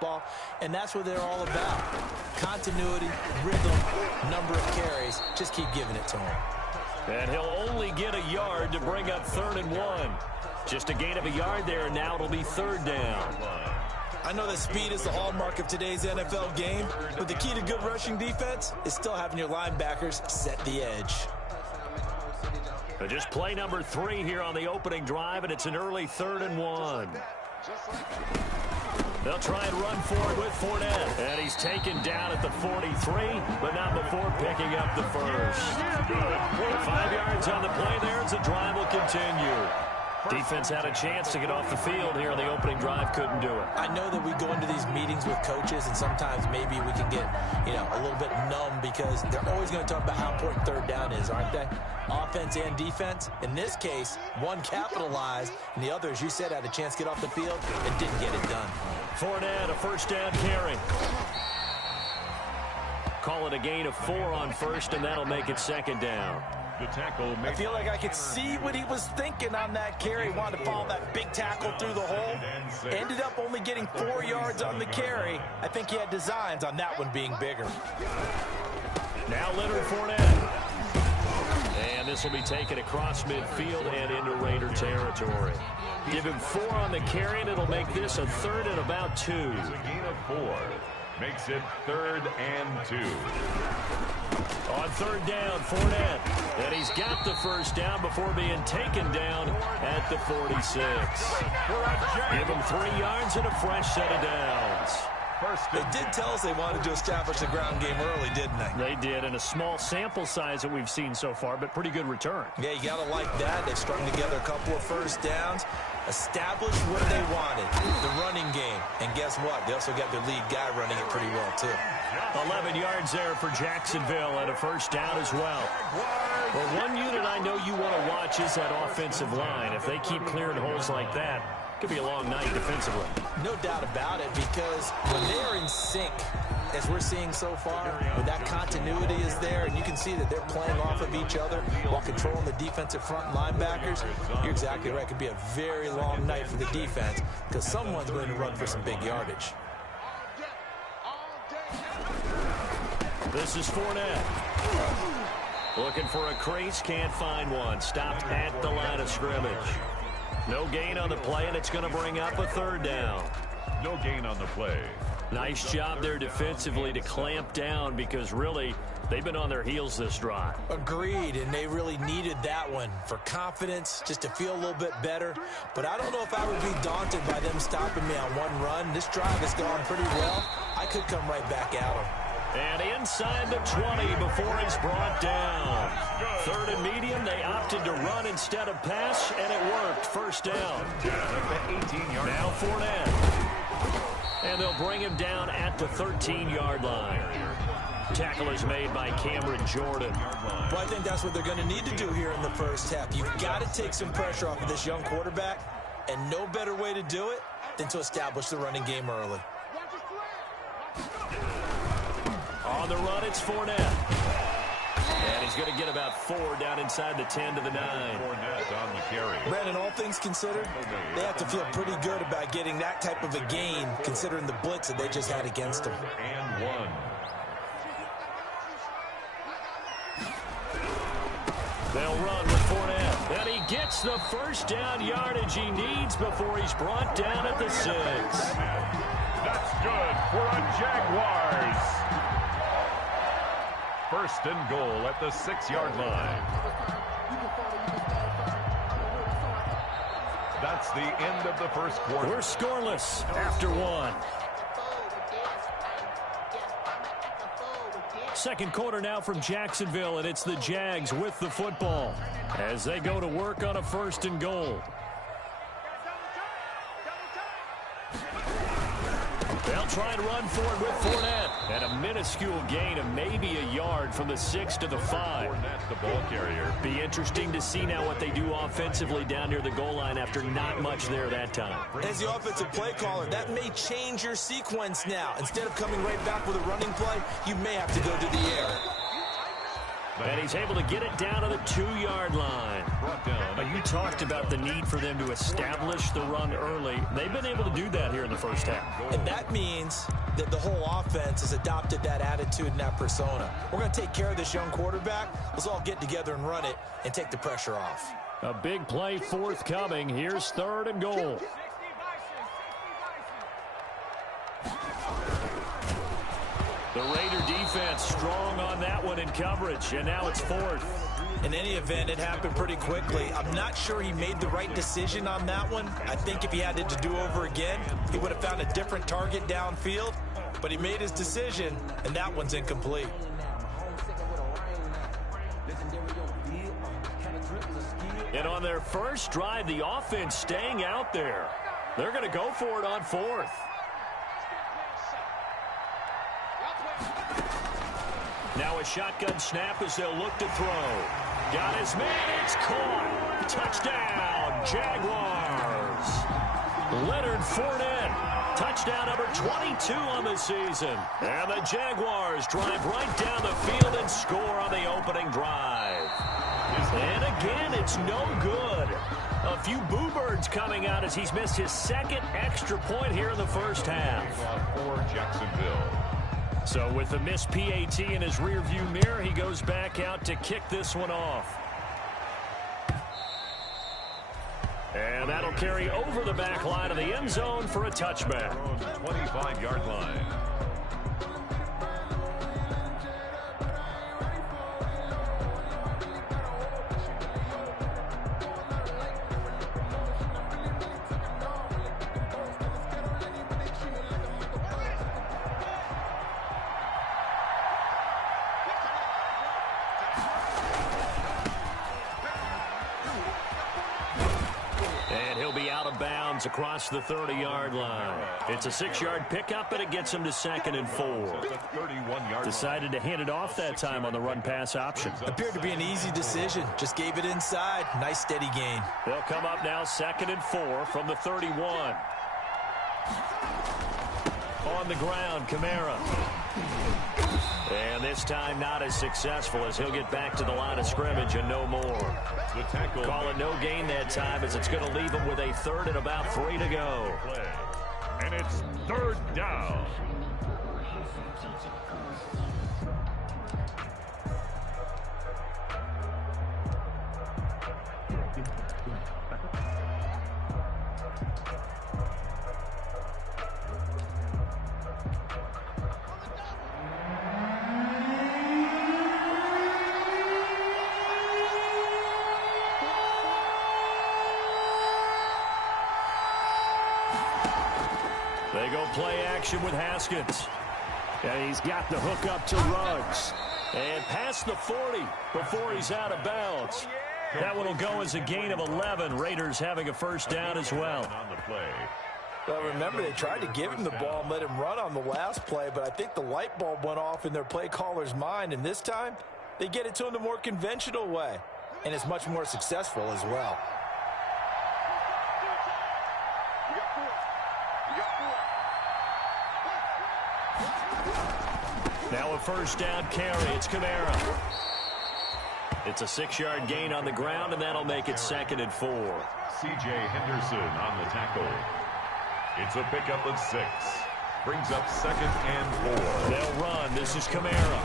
football, and that's what they're all about. Continuity, rhythm, number of carries. Just keep giving it to him. And he'll only get a yard to bring up 3rd and 1. Just a gain of a yard there, and now it'll be 3rd down. I know that speed is the hallmark of today's NFL game, but the key to good rushing defense is still having your linebackers set the edge. Just play number 3 here on the opening drive, and it's an early 3rd and 1. They'll try and run forward with Fournette. And he's taken down at the 43, but not before picking up the first. 5 yards on the play there as the drive will continue. Defense had a chance to get off the field here on the opening drive, couldn't do it. I know that we go into these meetings with coaches, and sometimes maybe we can get, a little bit numb because they're always going to talk about how important 3rd down is, aren't they? Offense and defense. In this case, one capitalized, and the other, as you said, had a chance to get off the field and didn't get it done. Fournette, a 1st down carry. Call it a gain of 4 on 1st, and that'll make it 2nd down. I feel like I could see what he was thinking on that carry. Wanted to follow that big tackle through the hole. Ended up only getting 4 yards on the carry. I think he had designs on that one being bigger. Now Leonard Fournette. And this will be taken across midfield and into Raider territory. Give him 4 on the carry, and it'll make this a 3rd and about 2. It's a gain of 4. Makes it 3rd and 2. On 3rd down, Fournette. And he's got the 1st down before being taken down at the 46. Give him 3 yards and a fresh set of downs. They did tell us they wanted to establish the ground game early, didn't they? They did, and a small sample size that we've seen so far, but pretty good return. Yeah, you got to like that. They've strung together a couple of 1st downs, established what they wanted, the running game. And guess what? They also got their lead guy running it pretty well, too. 11 yards there for Jacksonville and a 1st down as well. Well, one unit I know you want to watch is that offensive line. If they keep clearing holes like that, it could be a long night defensively. No doubt about it, because when they are in sync, as we're seeing so far, when that continuity is there, and you can see that they're playing off of each other while controlling the defensive front linebackers, you're exactly right. It could be a very long night for the defense because someone's going to run for some big yardage. This is Fournette. Looking for a crease, can't find one. Stopped at the line of scrimmage. No gain on the play, and it's going to bring up a 3rd down. No gain on the play. Nice job there defensively to clamp down because really they've been on their heels this drive. Agreed, and they really needed that one for confidence, just to feel a little bit better. But I don't know if I would be daunted by them stopping me on one run. This drive has gone pretty well. I could come right back at them. And inside the 20 before he's brought down. 3rd and medium, they opted to run instead of pass, and it worked. 1st down. Now Fournette. And they'll bring him down at the 13-yard line. Tackle is made by Cameron Jordan. Well, I think that's what they're going to need to do here in the 1st half. You've got to take some pressure off of this young quarterback, and no better way to do it than to establish the running game early. On the run, it's Fournette. And he's going to get about 4 down inside the 10 to the 9. Fournette on the carry. Brandon, all things considered, they have to feel pretty good about getting that type of a gain, considering the blitz that they just had against them. And 1. They'll run with Fournette. And he gets the 1st down yardage he needs before he's brought down at the 6. That's good for a Jaguars. 1st and goal at the 6-yard line. That's the end of the 1st quarter. We're scoreless after 1. 2nd quarter now from Jacksonville, and it's the Jags with the football as they go to work on a 1st and goal. They'll try and run forward with Fournette. And a minuscule gain of maybe a yard from the 6 to the 5. Fournette, the ball carrier. Be interesting to see now what they do offensively down near the goal line after not much there that time. As the offensive play caller, that may change your sequence now. Instead of coming right back with a running play, you may have to go to the air. And he's able to get it down to the 2-yard line. You talked about the need for them to establish the run early. They've been able to do that here in the first half. And that means that the whole offense has adopted that attitude and that persona. We're going to take care of this young quarterback. Let's all get together and run it and take the pressure off. A big play forthcoming. Here's 3rd and goal. The Raider defense strong on that one in coverage, and now it's 4th. In any event, it happened pretty quickly. I'm not sure he made the right decision on that one. I think if he had it to do over again, he would have found a different target downfield. But he made his decision, and that one's incomplete. And on their first drive, the offense staying out there. They're going to go for it on 4th. Now a shotgun snap as they'll look to throw. Got his man, it's caught. Touchdown, Jaguars. Leonard Fournette, touchdown number 22 on the season. And the Jaguars drive right down the field and score on the opening drive. And again, it's no good. A few boo birds coming out as he's missed his 2nd extra point here in the first half. For Jacksonville. So with the missed PAT in his rearview mirror, he goes back out to kick this one off. And that'll carry over the back line of the end zone for a touchback. 25-yard line. Across the 30-yard line. It's a 6-yard pickup, and it gets him to 2nd and 4. Decided to hand it off that time on the run-pass option. Appeared to be an easy decision. Just gave it inside. Nice steady gain. They'll come up now 2nd and 4 from the 31. On the ground, Kamara. And this time not as successful as he'll get back to the line of scrimmage and no more. The tackle. Call it no gain that time as it's going to leave him with a 3rd and about 3 to go. And it's 3rd down. They go play action with Haskins. And he's got the hook up to Ruggs. And past the 40 before he's out of bounds. That one will go as a gain of 11. Raiders having a first down as well. Well, remember, they tried to give him the ball and let him run on the last play, but I think the light bulb went off in their play caller's mind, and this time they get it to him the more conventional way, and it's much more successful as well. Now a first down carry. It's Kamara. It's a 6-yard gain on the ground, and that'll make it 2nd and 4. C.J. Henderson on the tackle. It's a pickup of 6. Brings up 2nd and 4. They'll run. This is Kamara.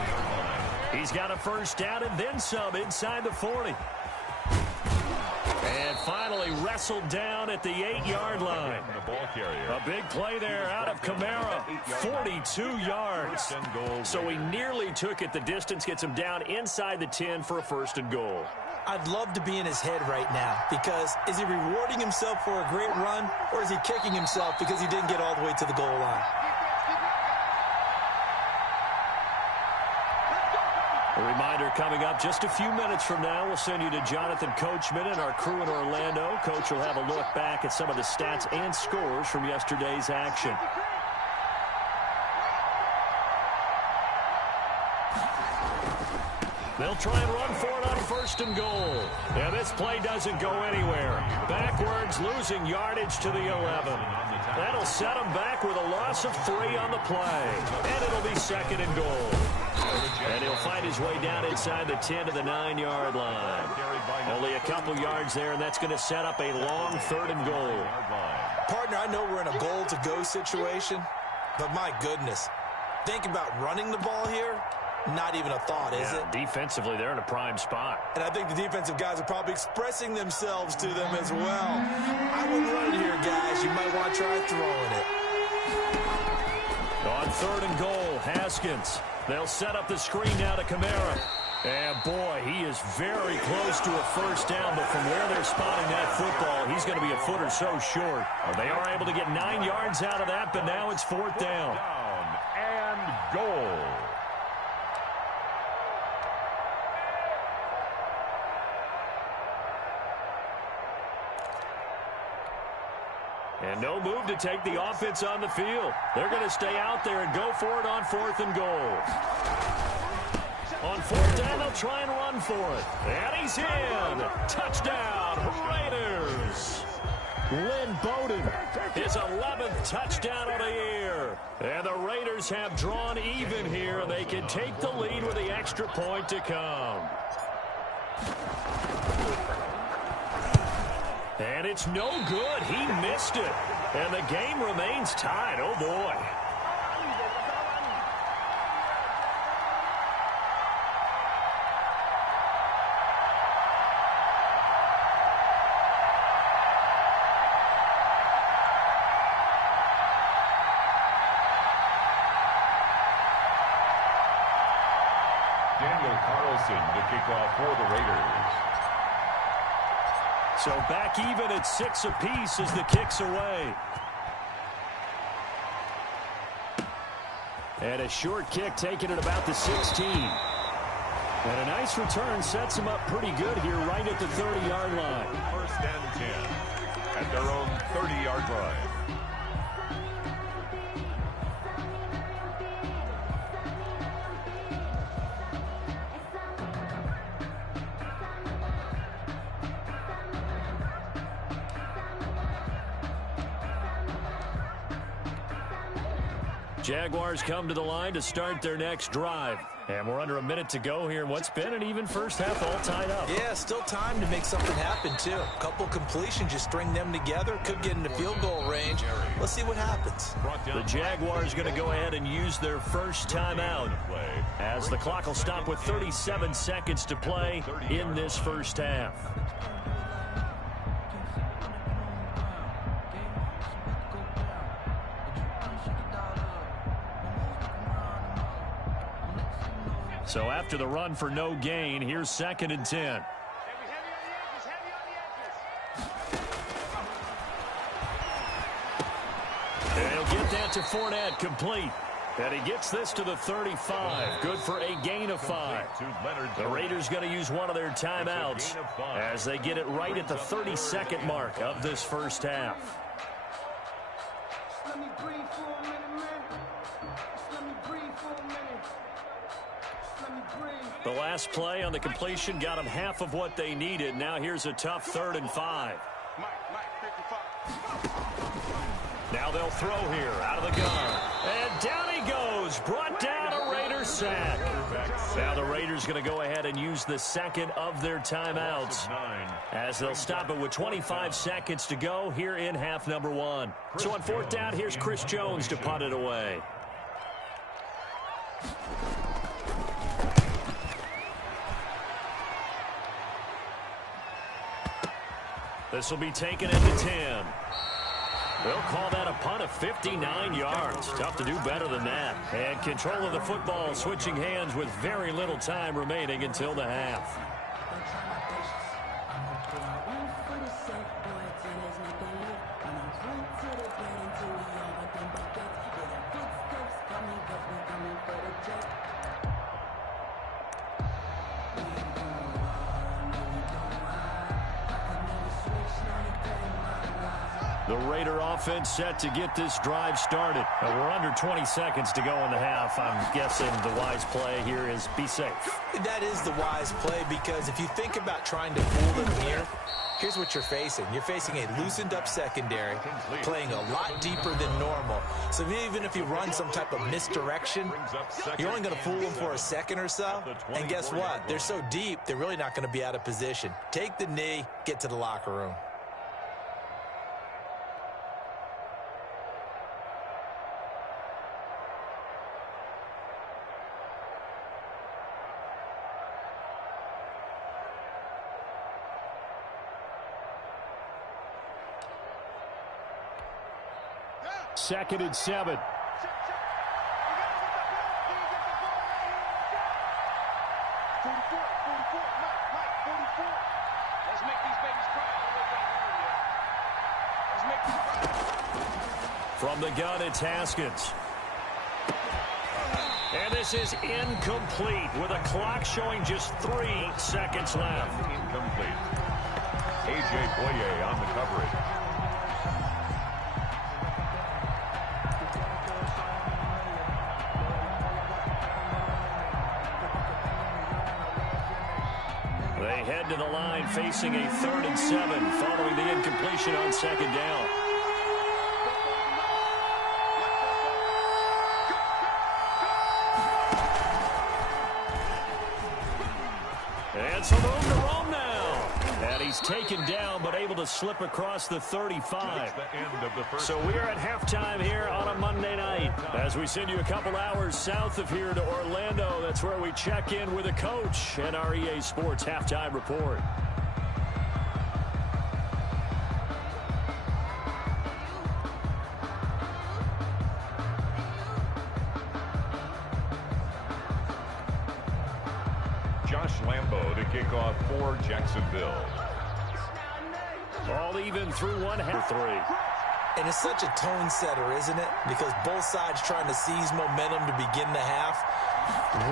He's got a first down and then some inside the 40. And finally wrestled down at the 8-yard line. The ball carrier. A big play there out of Kamara. 42 yards. So he nearly took it the distance, gets him down inside the 10 for a 1st and goal. I'd love to be in his head right now, because is he rewarding himself for a great run, or is he kicking himself because he didn't get all the way to the goal line? A reminder coming up just a few minutes from now. We'll send you to Jonathan Coachman and our crew in Orlando. Coach will have a look back at some of the stats and scores from yesterday's action. They'll try and run for it on 1st and goal. And this play doesn't go anywhere. Backwards, losing yardage to the 11. That'll set them back with a loss of 3 on the play. And it'll be 2nd and goal. And he'll find his way down inside the 10 to the 9-yard line. Only a couple yards there, and that's going to set up a long 3rd and goal. Partner, I know we're in a goal-to-go situation, but my goodness, think about running the ball here. Not even a thought, is it? Defensively, they're in a prime spot. And I think the defensive guys are probably expressing themselves to them as well. I wouldn't run it here, guys. You might want to try throwing it. On 3rd and goal, Haskins. They'll set up the screen now to Kamara. And, boy, he is very close to a first down, but from where they're spotting that football, he's going to be a foot or so short. They are able to get 9 yards out of that, but now it's 4th down. And goal. And no move to take the offense on the field. They're going to stay out there and go for it on 4th and goal. On 4th down, they'll try and run for it. And he's in. Touchdown, Raiders. Lynn Bowden, his 11th touchdown of the year. And the Raiders have drawn even here. They can take the lead with the extra point to come. And it's no good. He missed it. And the game remains tied. Oh, boy. Daniel Carlson to kick off for the Raiders. So back even at 6 apiece as the kick's away. And a short kick taken at about the 16. And a nice return sets him up pretty good here right at the 30-yard line. 1st and 10 at their own 30-yard line. Jaguars come to the line to start their next drive. And we're under a minute to go here in what's been an even first half, all tied up. Yeah, still time to make something happen, too. A couple completions, just string them together. Could get into field goal range. Let's see what happens. The Jaguars going to go ahead and use their first timeout as the clock will stop with 37 seconds to play in this first half. So after the run for no gain, here's 2nd and 10. And he'll get that to Fournette, complete. And he gets this to the 35. Good for a gain of 5. The Raiders going to use one of their timeouts as they get it right at the 32nd mark of this first half. The last play on the completion got them half of what they needed. Now here's a tough 3rd and 5. Now they'll throw here out of the gun. And down he goes. Brought down a Raiders sack. Now the Raiders going to go ahead and use the second of their timeouts as they'll stop it with 25 seconds to go here in half number 1. So on 4th down, here's Chris Jones to punt it away. This will be taken at the 10. They'll call that a punt of 59 yards. Tough to do better than that. And control of the football switching hands with very little time remaining until the half. The Raider offense set to get this drive started. We're under 20 seconds to go in the half. I'm guessing the wise play here is be safe. That is the wise play because if you think about trying to fool them here, Here's what you're facing. You're facing a loosened-up secondary, playing a lot deeper than normal. So even if you run some type of misdirection, you're only going to fool them for a second or so. And guess what? They're so deep, they're really not going to be out of position. Take the knee, get to the locker room. Second and 7. From the gun, it's Haskins. And this is incomplete with a clock showing just 3 seconds left. Incomplete. A.J. Boye on the coverage. They head to the line facing a 3rd and 7 following the incompletion on 2nd down. And some room to roam now. And he's taken down but able to slip across the 35. So we're at halftime here on a Monday night. As we send you a couple hours south of here to Orlando, that's where we check in with a coach and our EA Sports Halftime Report. To kick off for Jacksonville. All even through 1/3. And it's such a tone setter, isn't it? Because both sides trying to seize momentum to begin the half.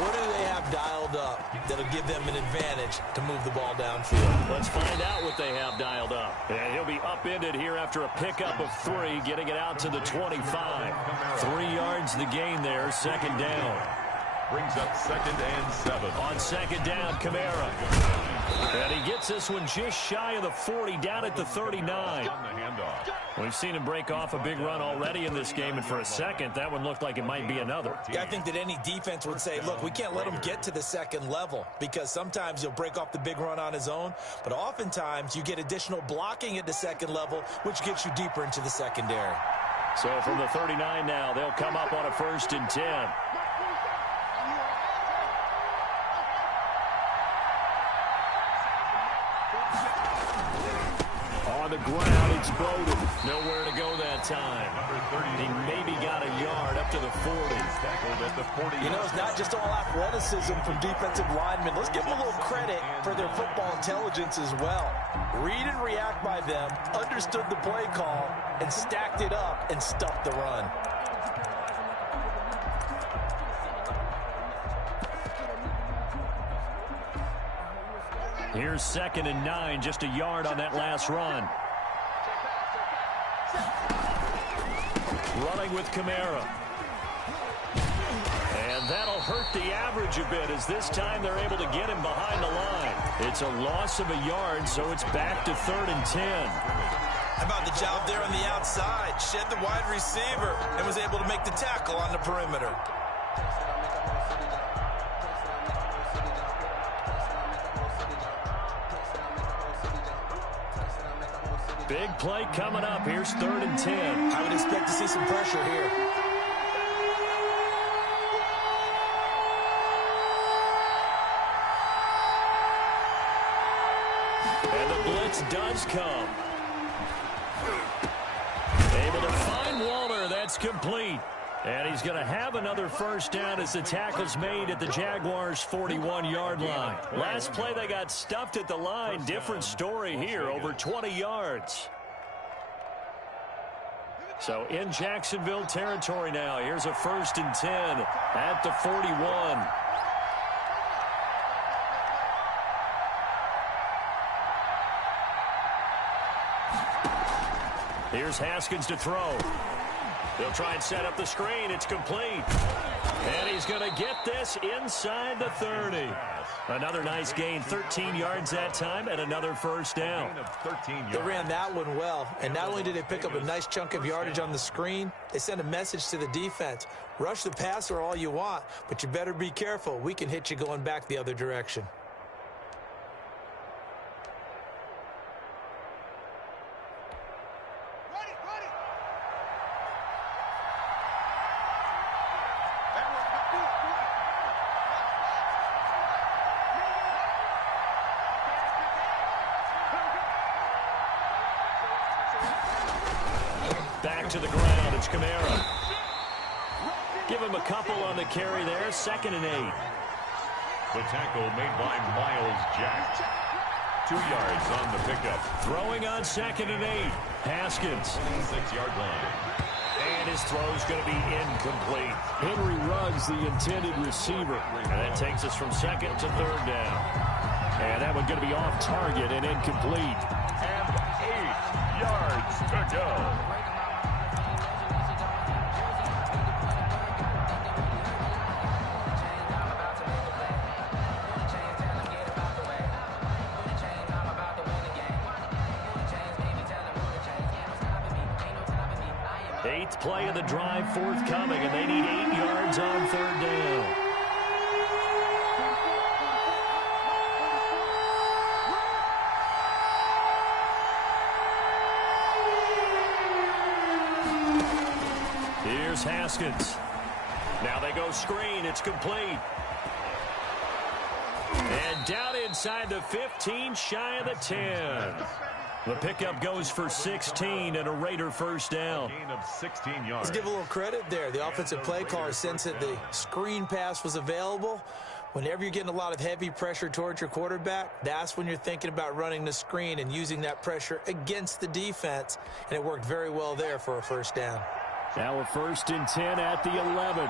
What do they have dialed up that'll give them an advantage to move the ball downfield? Let's find out what they have dialed up. And he'll be upended here after a pickup of 3, getting it out to the 25. 3 yards the gain there, 2nd down. Brings up 2nd and 7. On 2nd down, Kamara. And he gets this one just shy of the 40, down at the 39. We've seen him break off a big run already in this game, and for a second, that one looked like it might be another. Yeah, I think that any defense would say, look, we can't let him get to the 2nd level, because sometimes he'll break off the big run on his own, but oftentimes you get additional blocking at the 2nd level, which gets you deeper into the secondary. So from the 39 now, they'll come up on a 1st and 10. On the ground, it's Bowden. Nowhere to go that time. He maybe got a yard up to the 40. You know, it's not just all athleticism from defensive linemen. Let's give them a little credit for their football intelligence as well. Read and react by them, understood the play call, and stacked it up and stuffed the run. Here's 2nd and 9, just a yard on that last run. Running with Kamara. And that'll hurt the average a bit, as this time they're able to get him behind the line. It's a loss of a yard, so it's back to 3rd and 10. How about the job there on the outside? Shed the wide receiver and was able to make the tackle on the perimeter. Big play coming up. Here's 3rd and 10. I would expect to see some pressure here. And the blitz does come. Able to find Waller. That's complete. And he's going to have another 1st down as the tackle's made at the Jaguars' 41-yard line. Last play, they got stuffed at the line. Different story here, over 20 yards. So in Jacksonville territory now. Here's a 1st and 10 at the 41. Here's Haskins to throw. They'll try and set up the screen. It's complete. And he's going to get this inside the 30. Another nice gain, 13 yards that time, and another first down. They ran that one well, and not only did they pick up a nice chunk of yardage on the screen, they sent a message to the defense. Rush the passer all you want, but you better be careful. We can hit you going back the other direction. Back to the ground, it's Kamara. Give him a couple on the carry there, 2nd and 8. The tackle made by Miles Jack. 2 yards on the pickup. Throwing on 2nd and 8. Haskins. 6-yard line. And his throw's going to be incomplete. Henry Ruggs, the intended receiver. And that takes us from 2nd to 3rd down. And that one's going to be off target and incomplete. And 8 yards to go. Eighth play of the drive forthcoming, and they need 8 yards on 3rd down. Here's Haskins. Now they go screen. It's complete. And down inside the 15, shy of the 10. The pickup goes for 16 and a Raider first down. Gain of 16 yards. Let's give a little credit there. The offensive play caller sensed that the screen pass was available. Whenever you're getting a lot of heavy pressure towards your quarterback, that's when you're thinking about running the screen and using that pressure against the defense. And it worked very well there for a first down. Now a 1st and 10 at the 11.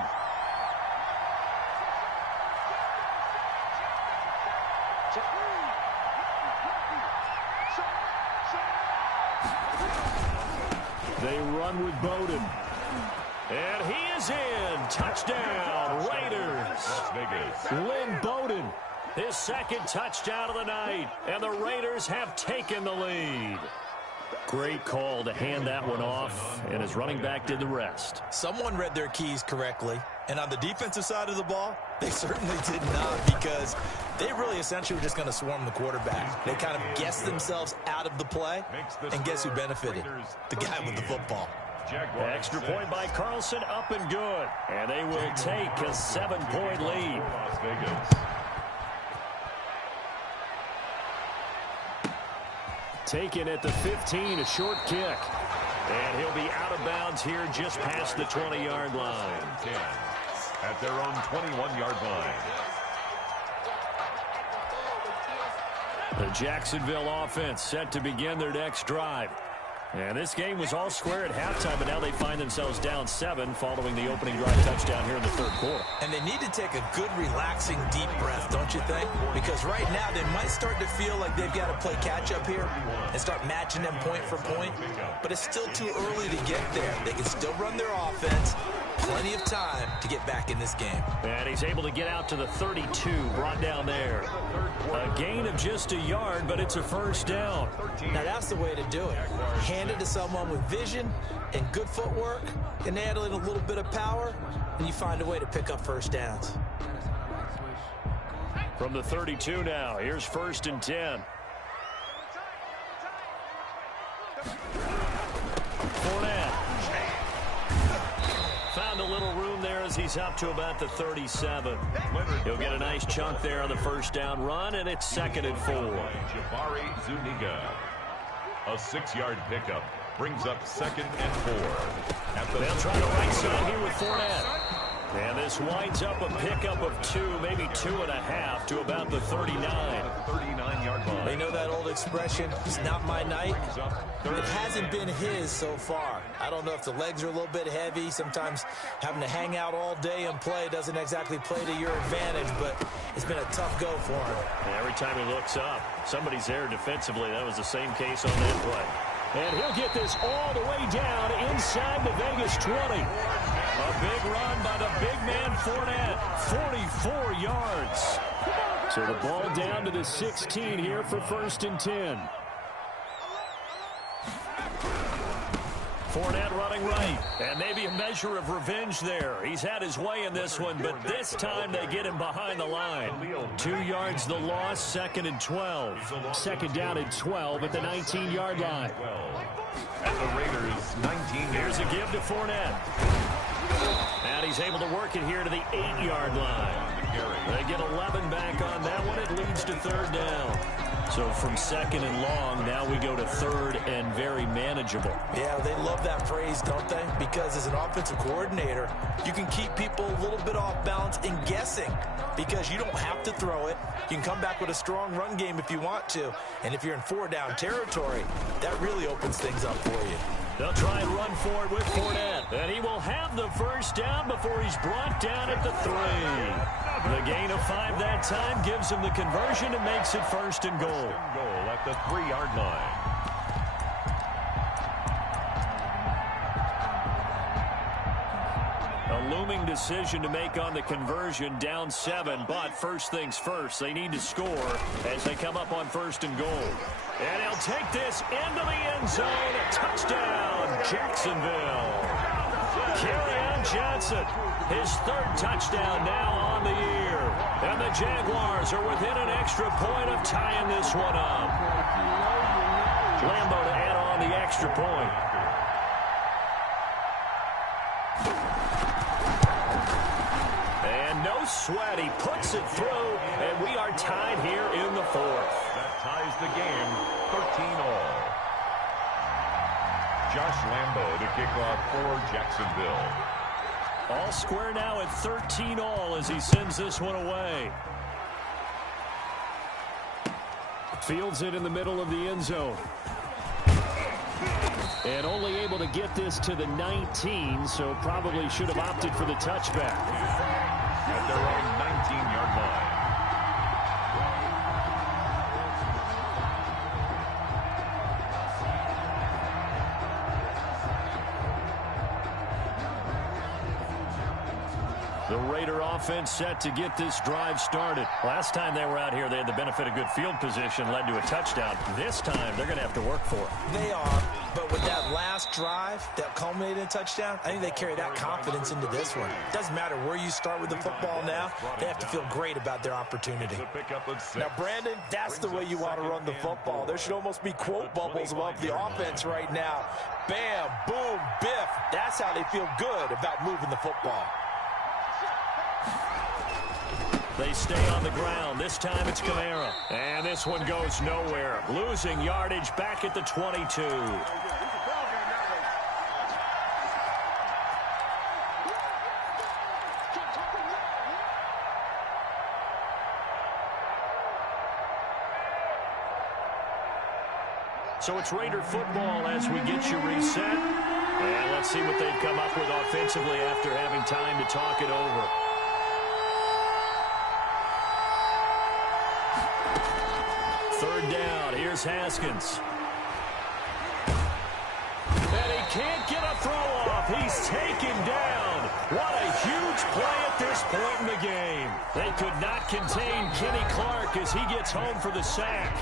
They run with Bowden. And he is in. Touchdown, Raiders. Las Vegas. Lynn Bowden. His 2nd touchdown of the night. And the Raiders have taken the lead. Great call to hand that one off, and his running back did the rest. Someone read their keys correctly, and on the defensive side of the ball, they certainly did not, because they really essentially were just going to swarm the quarterback. They kind of guessed themselves out of the play, and guess who benefited? The guy with the football. Extra point by Carlson, up and good. And they will take a 7-point lead. Las Vegas. Taken at the 15, a short kick. And he'll be out of bounds here just past the 20-yard line. 10 at their own 21-yard line. The Jacksonville offense set to begin their next drive. And this game was all square at halftime, but now they find themselves down 7 following the opening drive touchdown here in the 3rd quarter. And they need to take a good, relaxing, deep breath, don't you think? Because right now they might start to feel like they've got to play catch-up here and start matching them point for point. But it's still too early to get there. They can still run their offense. Plenty of time to get back in this game. And he's able to get out to the 32, brought down there. A gain of just a yard, but it's a first down. Now that's the way to do it. Hand it to someone with vision and good footwork, and add in a little bit of power, and you find a way to pick up first downs. From the 32 now, here's 1st and 10. Fournette. Found a little room there as he's up to about the 37. He'll get a nice chunk there on the first down run, and it's 2nd and 4. Jabari Zuniga. A 6-yard pickup brings up 2nd and 4. They'll try the right side here with Fournette. And this winds up a pickup of 2, maybe 2.5 to about the 39. 39-yard line. They know that old expression, it's not my night. It hasn't been his so far. I don't know if the legs are a little bit heavy. Sometimes having to hang out all day and play doesn't exactly play to your advantage, but it's been a tough go for him. And every time he looks up, somebody's there defensively. That was the same case on that play. And he'll get this all the way down inside the Vegas 20. A big run by the big man Fournette. 44 yards. So the ball down to the 16 here for 1st and 10. Fournette running right, and maybe a measure of revenge there. He's had his way in this one, but this time they get him behind the line. 2 yards the loss, 2nd and 12. 2nd down and 12 at the 19-yard line. At the Raiders' 19. Here's a give to Fournette. And he's able to work it here to the 8-yard line. They get 11 back on that one. It leads to 3rd down. So from 2nd and long, now we go to 3rd and very manageable. Yeah, they love that phrase, don't they? Because as an offensive coordinator, you can keep people a little bit off balance and guessing because you don't have to throw it. You can come back with a strong run game if you want to. And if you're in 4-down territory, that really opens things up for you. They'll try and run for it with Fournette. And he will have the 1st down before he's brought down at the 3. The gain of 5 that time gives him the conversion and makes it 1st and goal. Goal at the 3-yard line. A looming decision to make on the conversion, down 7, but first things first, they need to score as they come up on 1st and goal. And he'll take this into the end zone. Touchdown, Jacksonville. Kerryon Johnson, his 3rd touchdown now on the year. And the Jaguars are within an extra point of tying this one up. Lambo to add on the extra point. And no sweat, he puts it through, and we are tied here in the 4th. That ties the game, 13-all. Josh Lambo to kick off for Jacksonville. All square now at 13-all as he sends this one away. Fields it in the middle of the end zone. And only able to get this to the 19, so probably should have opted for the touchback. At their own 19-yard line. The Raider offense set to get this drive started. Last time they were out here, they had the benefit of good field position, led to a touchdown. This time, they're going to have to work for it. They are, but with that last drive that culminated in a touchdown, I think they carry that confidence into this one. Doesn't matter where you start with the football now, they have to feel great about their opportunity. Now, Brandon, that's the way you want to run the football. There should almost be quote bubbles above the offense right now. Bam, boom, biff. That's how they feel good about moving the football. They stay on the ground. This time it's Kamara. And this one goes nowhere. Losing yardage back at the 22. So it's Raider football as we get you reset. And let's see what they've come up with offensively after having time to talk it over. Third down, here's Haskins. And he can't get a throw off. He's taken down. What a huge play at this point in the game. They could not contain Kenny Clark as he gets home for the sack.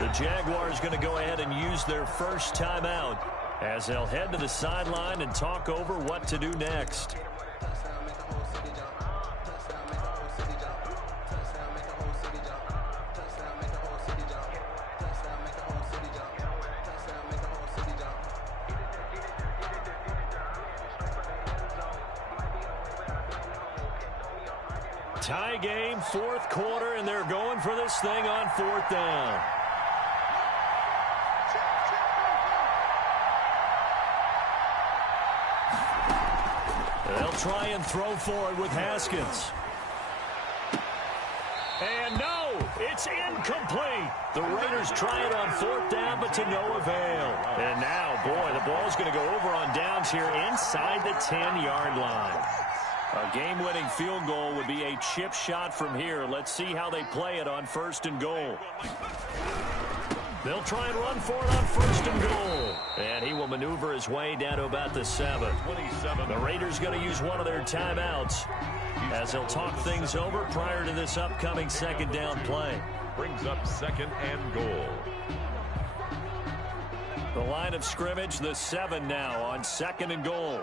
The Jaguars going to go ahead and use their first timeout as they'll head to the sideline and talk over what to do next. Tie game, 4th quarter, and they're going for this thing on 4th down. They'll try and throw forward with Haskins. And no, it's incomplete. The Raiders try it on 4th down, but to no avail. And now, boy, the ball's going to go over on downs here inside the 10-yard line. A game-winning field goal would be a chip shot from here. Let's see how they play it on 1st and goal. They'll try and run for it on 1st and goal. And he will maneuver his way down to about the 7. The Raiders going to use one of their timeouts as they'll talk things over prior to this upcoming 2nd down play. Brings up 2nd and goal. The line of scrimmage, the 7 now on 2nd and goal.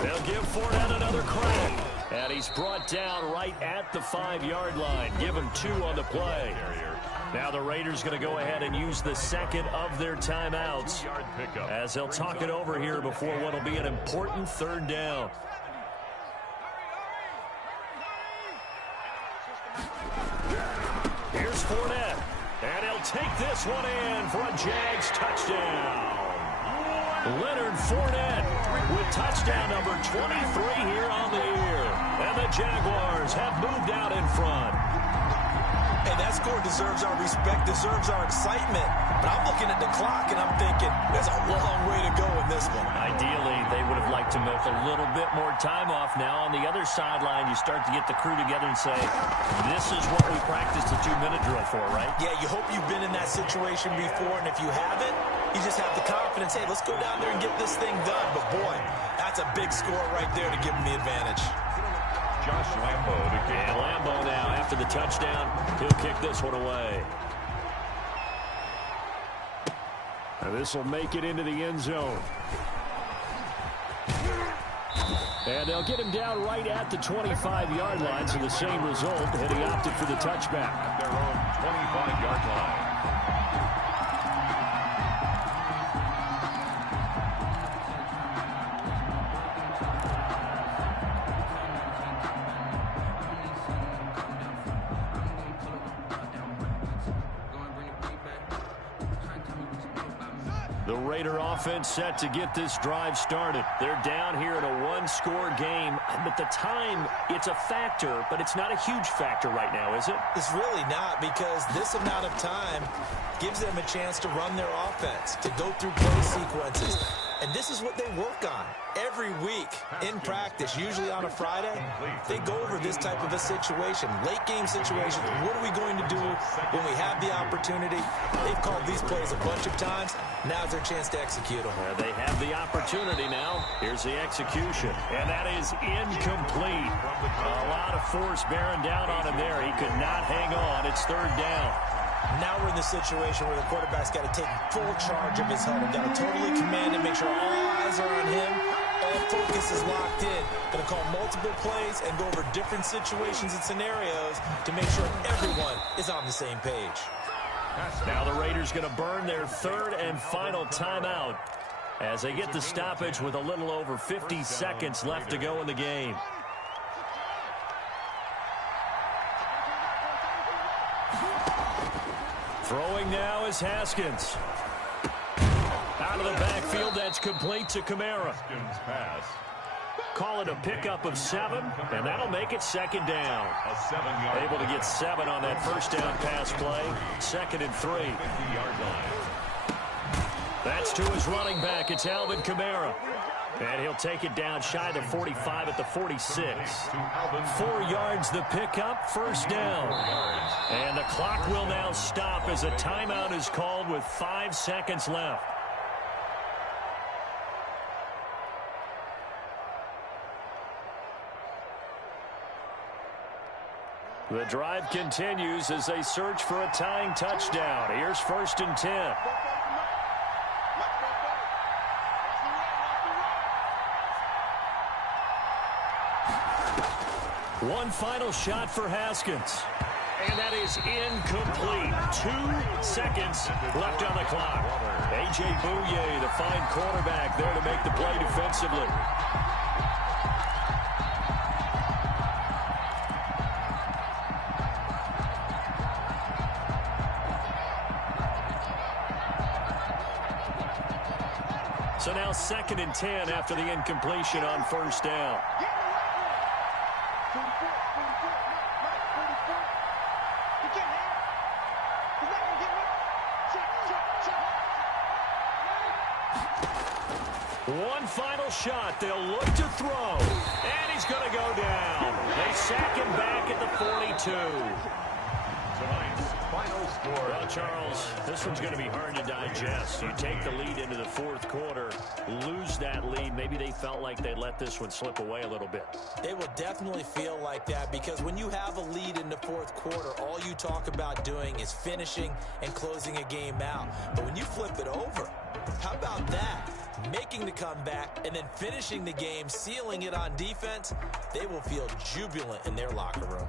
They'll give Fournette another crack. And he's brought down right at the 5-yard line. Give him 2 on the play. Now the Raiders going to go ahead and use the 2nd of their timeouts as they'll talk it over here before what will be an important 3rd down. Here's Fournette. And he'll take this one in for a Jags touchdown. Leonard Fournette with touchdown number 23 here on the year. And the Jaguars have moved out in front. Hey, that score deserves our respect, deserves our excitement. But I'm looking at the clock, and I'm thinking, there's a long way to go in this one. Ideally, they would have liked to milk a little bit more time off. Now, on the other sideline, you start to get the crew together and say, this is what we practiced a 2-minute drill for, right? Yeah, you hope you've been in that situation before, and if you haven't, you just have the confidence, hey, let's go down there and get this thing done. But, boy, that's a big score right there to give them the advantage. Josh Lambo to kick. And Lambo now, after the touchdown, he'll kick this one away. And this will make it into the end zone. And they'll get him down right at the 25-yard line, so the same result, and he opted for the touchback. At their own 25-yard line. The Raider offense set to get this drive started. They're down here in a 1-score game, but the time, it's a factor, but it's not a huge factor right now, is it? It's really not, because this amount of time gives them a chance to run their offense, to go through play sequences. And this is what they work on every week in practice, usually on a Friday. They go over this type of a situation, late game situation. What are we going to do when we have the opportunity? They've called these plays a bunch of times. Now's their chance to execute them. They have the opportunity now. Here's the execution. And that is incomplete. A lot of force bearing down on him there. He could not hang on. It's 3rd down. Now we're in the situation where the quarterback's got to take full charge of his huddle. Got to totally command and make sure all eyes are on him. All focus is locked in. Going to call multiple plays and go over different situations and scenarios to make sure everyone is on the same page. Now the Raiders going to burn their 3rd and final timeout as they get the stoppage with a little over 50 seconds left to go in the game. Throwing now is Haskins. Out of the backfield, that's complete to Kamara. Haskins pass. Call it a pickup of 7, and that'll make it 2nd down. A 7-yard. Able to get 7 on that 1st down pass play. 2nd and 3. 50-yard line. That's to his running back. It's Alvin Kamara. And he'll take it down shy of the 45 at the 46. 4 yards the pickup, 1st down. And the clock will now stop as a timeout is called with 5 seconds left. The drive continues as they search for a tying touchdown. Here's 1st and 10. One final shot for Haskins. And that is incomplete. 2 seconds left on the clock. A.J. Bouye, the fine cornerback, there to make the play defensively. So now 2nd and 10 after the incompletion on 1st down. One final shot. They'll look to throw. And he's going to go down. They sack him back at the 42. Tonight's final score. Well, Charles, this one's going to be hard to digest. You take the lead into the fourth quarter, lose that lead. Maybe they felt like they let this one slip away a little bit. They will definitely feel like that because when you have a lead in the fourth quarter, all you talk about doing is finishing and closing a game out. But when you flip it over, how about that? Making the comeback and then finishing the game, sealing it on defense, they will feel jubilant in their locker room.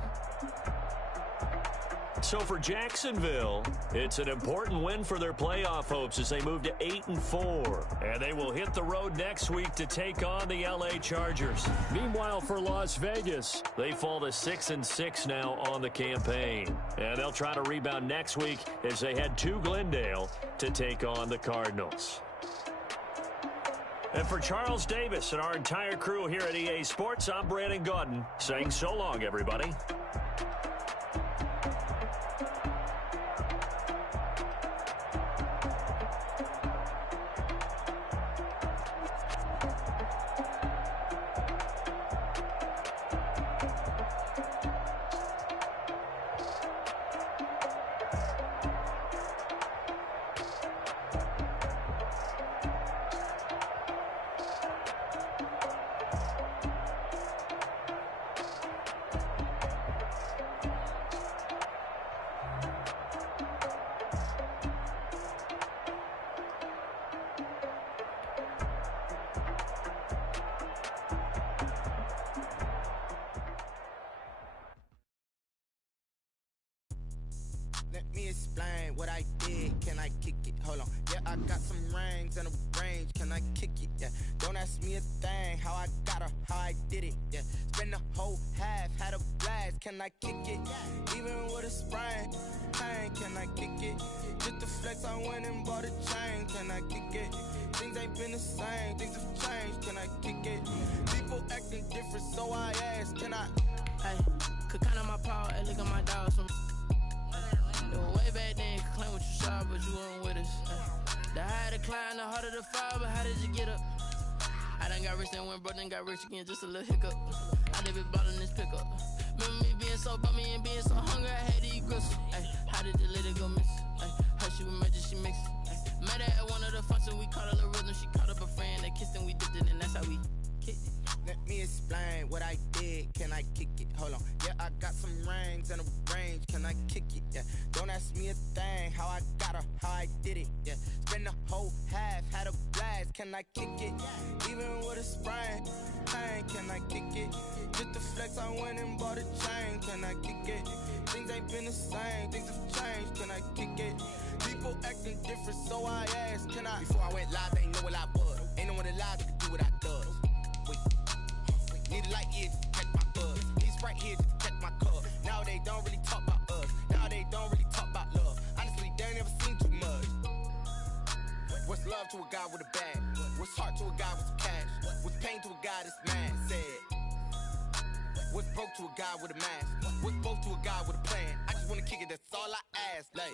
So for Jacksonville, it's an important win for their playoff hopes as they move to 8-4. And they will hit the road next week to take on the LA Chargers. Meanwhile, for Las Vegas, they fall to 6-6 now on the campaign. And they'll try to rebound next week as they head to Glendale to take on the Cardinals. And for Charles Davis and our entire crew here at EA Sports, I'm Brandon Gaudin saying so long, everybody. Let me explain what I did. Can I kick it? Hold on. Yeah, I got some rings and a range. Can I kick it? Yeah. Don't ask me a thing. How I got her, how I did it. Yeah. Spend the whole half, had a blast. Can I kick it? Even with a sprain, pain. Can I kick it? Just to flex, I went and bought a chain. Can I kick it? Things ain't been the same. Things have changed. Can I kick it? People acting different, so I asked. Can I? Hey, could count on my power and look at my dogs from. It was way back then, could claim what you saw, but you weren't with us. The higher the climb, the harder the fall, but how did you get up? I done got rich and went broke, then got rich again, just a little hiccup. I never bought in this pickup. Remember me being so bummy and being so hungry, I had to eat gristle. Ay, how did the lady go miss? Ay, her she was magic, she mixed. Met her at one of the functions, we caught a little rhythm, she caught up a friend, they kissed and we dipped it, and that's how we kicked it. Let me explain what I did. Can I kick it? Hold on. Yeah, I got some rings and a range. Can I kick it? Yeah. Don't ask me a thing. How I got her, how I did it. Yeah. Spend the whole half, had a blast. Can I kick it? Even with a sprain, pain. Can I kick it? Just to flex, I went and bought a chain. Can I kick it? Things ain't been the same. Things have changed. Can I kick it? People acting different, so I asked. Can I? Before I went live, they ain't know what I was. Ain't no one alive that could do what I does. Wait. Need a light here to check my buzz. Need Sprite here to check my cup. Now they don't really talk about us. Now they don't really talk about love. Honestly, they ain't never seen too much. What's love to a guy with a bag? What's heart to a guy with some cash? What's pain to a guy that's mad? Said. What's broke to a guy with a mask? What's broke to a guy with a plan? I just wanna kick it, that's all I ask. Like.